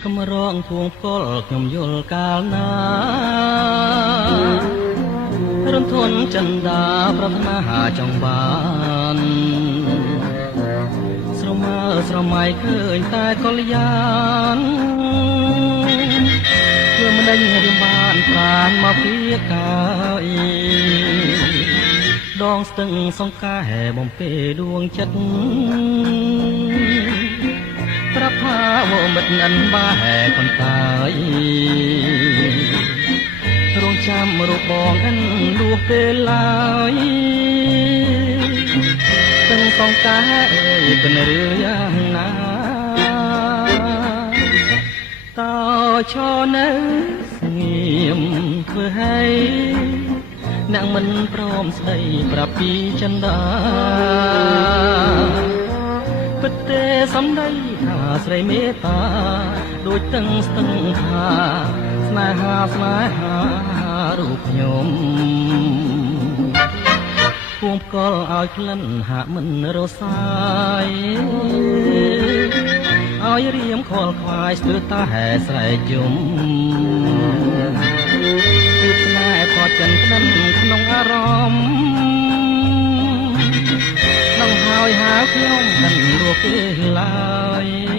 កម្រងពួងពលខ្ញុំយល់កាលណារំធនចិន្តាប្រាថ្នាចង់បានស្រមើស្រមៃឃើញតែកល្យានធ្វើមិនដេញរៀមបានប្រានមកពីកាយដងស្ទឹងសង្កែបំពេដួងចិត្តប្រាប់ថាវមិតនិនបាហែកន្តាយរងចាំរូបបងអិនលួសពេលឡើយទាំងសង្កែបិនរឿយ៉ាងណាតើឈរនៅស្ងៀមធ្វើឲ្យអ្នកមិនព្រមស្ដីប្រាប់ពីចិន្តាពិតទេសំដីថាស្រីមេត្តាដូចទាំងស្ទឹងថាស្នេហារូបខ្ញុំពួងផ្កលឲ្យក្លិនហាក់មិនរសាយឲ្យរៀមខលខ្វាយស្ទើរតាហែស្រែកយំពីស្នេហ៍ផតចិនក្លិនក្នុងអារម្មណ៍នឹងហើយហៅខ្ញុំមិនរកទេឡើយ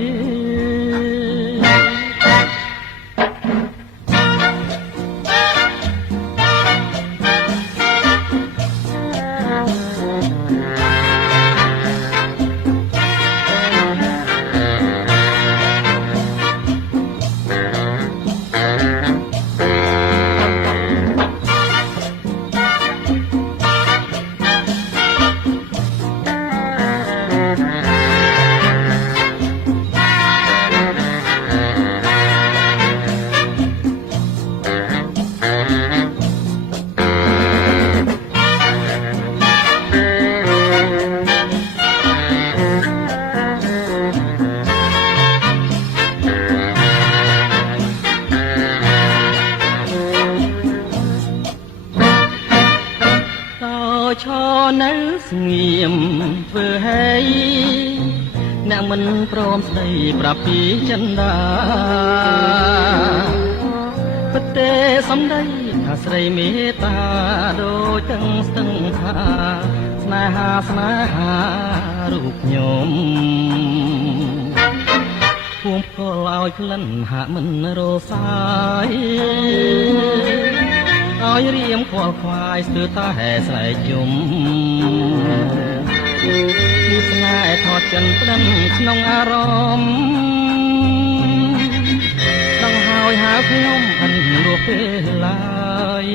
ឈរនៅស្ងៀមធ្វើឲ្យអ្នកមិនព្រមស្ដីប្រាប់ពីចិន្តាពិតទេសំដីថាស្រីមេត្តាដូចទាំងស្ទឹងថាស្នេហារូបខ្ញុំពួងផ្កលឲ្យក្លិនហាក់មិនរសាយឲ្យរៀមខ្វល់ខ្វាយស្ទើរតាហែស្រែកយំពីស្នេហ៍ថតចិនប្តឹងក្នុងអារម្មណ៍ដឹងហើយហៅខ្ញុំអិនរស់ពេលឡើយ